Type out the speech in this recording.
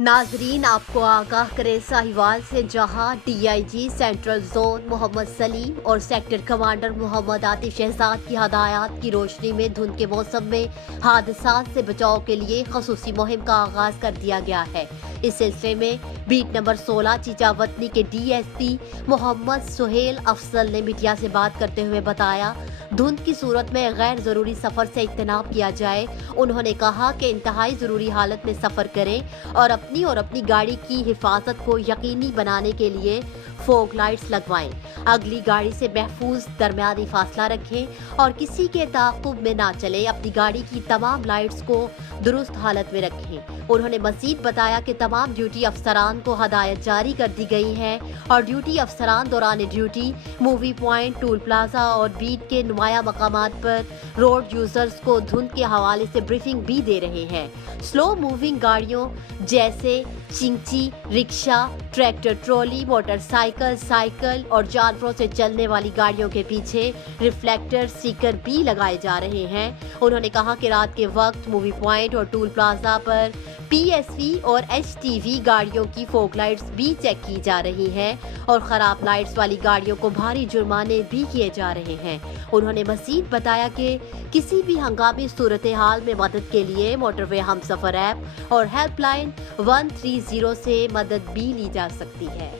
नाजरीन, आपको आगाह करे साहिवाल से, जहां DIG central zone Mohammad Saleem और सेक्टर कमांडर मोहम्मद आतिफ शहजाद की हदायत की रोशनी में धुंध के मौसम में हादसात से बचाव के लिए खसूसी मुहिम का आगाज कर दिया गया है। इस सिलसिले में बीट नंबर 16 चीचावतनी के DSP मोहम्मद सुहेल अफजल ने मीडिया से बात करते हुए बताया, धुंध की सूरत में गैर जरूरी सफर से इज्तनाब किया जाए। उन्होंने कहा कि इंतहाई जरूरी हालत में सफर करें और अपनी गाड़ी की हिफाजत को यकीनी बनाने के लिए फोग लाइट्स लगवाएं। अगली गाड़ी से महफूज दरमियानी फासला रखें और किसी के ताक़ुब में ना चले। अपनी गाड़ी की तमाम लाइट्स को दुरुस्त हालत में रखें। उन्होंने मजीद बताया कि तमाम ड्यूटी अफसरान को हदायत जारी कर दी गई है और ड्यूटी अफसरान दौरान duty movie point, toll plaza और बीट के नुमाया मकामात पर रोड यूजर्स को धुंध के हवाले से ब्रीफिंग भी दे रहे हैं। स्लो मूविंग गाड़ियों जैसे चिंची, rickshaw, tractor trolley, motorcycle, cycle और जानवरों से चलने वाली गाड़ियों के पीछे रिफ्लेक्टर स्टिकर भी लगाए जा रहे हैं। उन्होंने कहा कि रात के वक्त मूवी पॉइंट और टूल प्लाजा पर PSV और HTV गाड़ियों की फोग लाइट्स भी चेक की जा रही हैं और खराब लाइट्स वाली गाड़ियों को भारी जुर्माने भी किए जा रहे हैं। उन्होंने मजीद बताया कि किसी भी हंगामी सूरत हाल में मदद के लिए मोटरवे हमसफर ऐप और हेल्पलाइन 130 से मदद भी ली जा सकती है।